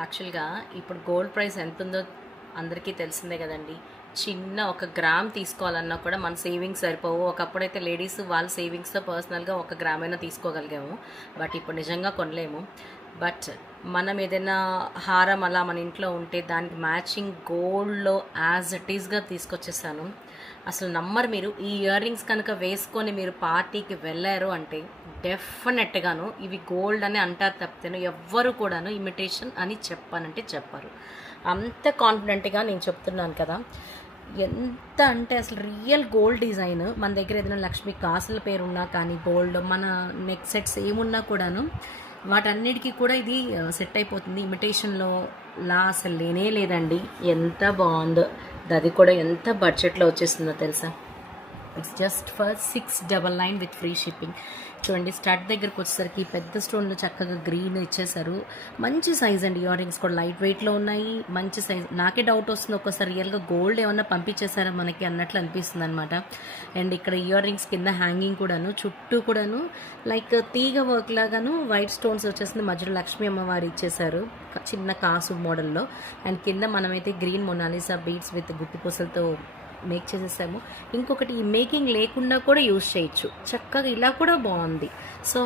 యాక్చువల్గా ఇప్పుడు gold price ఎంత ఉందో అందరికీ తెలిసిందే కదండి. చిన్న ఒక గ్రామ్ తీసుకోవాలన్నా కూడా మన సేవింగ్స్ సరిపోవు. ఒకప్పుడైతే లేడీస్ వాళ్ళ సేవింగ్స్తో పర్సనల్గా ఒక గ్రామ్ అయినా తీసుకోగలిగాము. బట్ ఇప్పుడు నిజంగా కొనలేము. బట్ మనం ఏదైనా హారం అలా మన ఇంట్లో ఉంటే దానికి మ్యాచింగ్ గోల్డ్లో యాజ్ ఇట్ ఈస్గా తీసుకొచ్చేసాను. అసలు నమ్మరు మీరు. ఈ ఇయర్ రింగ్స్ కనుక వేసుకొని మీరు పార్టీకి వెళ్ళారు అంటే డెఫినెట్గాను ఇవి గోల్డ్ అని అంటారు తప్పితే ఎవ్వరు కూడాను ఇమిటేషన్ అని చెప్పానంటే చెప్పారు. అంత కాన్ఫిడెంట్గా నేను చెప్తున్నాను కదా. ఎంత అంటే అసలు రియల్ గోల్డ్ డిజైన్ మన దగ్గర ఏదైనా లక్ష్మీ కాసుల పేరు ఉన్నా కానీ గోల్డ్ మన నెక్ సెట్స్ ఏమున్నా కూడాను వాటన్నిటికీ కూడా ఇది సెట్ అయిపోతుంది. ఇమిటేషన్లో అసలు లేనే లేదండి. ఎంత బాగుందో. అది కూడా ఎంత బడ్జెట్లో వచ్చేస్తుందో తెలుసా. It's just for 699 with free shipping. చూడండి, స్టార్ట్ దగ్గరకు వచ్చేసరికి పెద్ద స్టోన్లో చక్కగా గ్రీన్ ఇచ్చేసారు. మంచి సైజ్ అండి. ఇయర్ రింగ్స్ కూడా లైట్ వెయిట్లో ఉన్నాయి. మంచి సైజ్. నాకే డౌట్ వస్తుంది ఒక్కోసారి రియల్గా గోల్డ్ ఏమన్నా పంపించేసారా మనకి అన్నట్లు అనిపిస్తుంది అనమాట. అండ్ ఇక్కడ ఇయర్ రింగ్స్ కింద హ్యాంగింగ్ కూడాను, చుట్టూ కూడాను లైక్ తీగ వర్క్ లాగాను వైట్ స్టోన్స్ వచ్చేసింది. మధ్యలో లక్ష్మీ అమ్మవారు ఇచ్చేసారు చిన్న కాసు మోడల్లో. అండ్ కింద మనమైతే గ్రీన్ మొనాలిసా బీడ్స్ విత్ గుత్తి పూసలతో మేక్ చేసేసాము. ఇంకొకటి, ఈ మేకింగ్ లేకుండా కూడా యూజ్ చేయొచ్చు చక్కగా. ఇలా కూడా బాగుంది. సో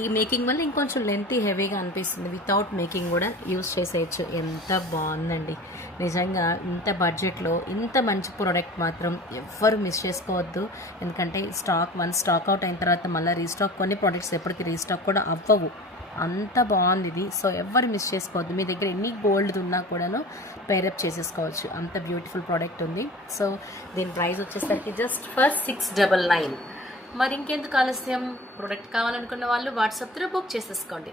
ఈ మేకింగ్ వల్ల ఇంకొంచెం లెంతీ హెవీగా అనిపిస్తుంది. వితౌట్ మేకింగ్ కూడా యూజ్ చేసేయచ్చు. ఎంత బాగుందండి నిజంగా. ఇంత బడ్జెట్లో ఇంత మంచి ప్రోడక్ట్ మాత్రం ఎవ్వరు మిస్ చేసుకోవద్దు. ఎందుకంటే స్టాక్ అవుట్ అయిన తర్వాత మళ్ళీ రీస్టాక్, కొన్ని ప్రోడక్ట్స్ ఎప్పటికీ రీస్టాక్ కూడా అవ్వవు. అంత బాగుంది ఇది. సో ఎవరు మిస్ చేసుకోవద్దు. మీ దగ్గర ఎన్ని గోల్డ్ ఉన్నా కూడాను పేరప్ చేసేసుకోవచ్చు. అంత బ్యూటిఫుల్ ప్రోడక్ట్ ఉంది. సో దీని ప్రైస్ వచ్చేసరికి జస్ట్ ఫర్ 699. మరి ఇంకెందుకు ఆలస్యం? ప్రోడక్ట్ కావాలనుకున్న వాళ్ళు వాట్సాప్ త్రూ బుక్ చేసేసుకోండి.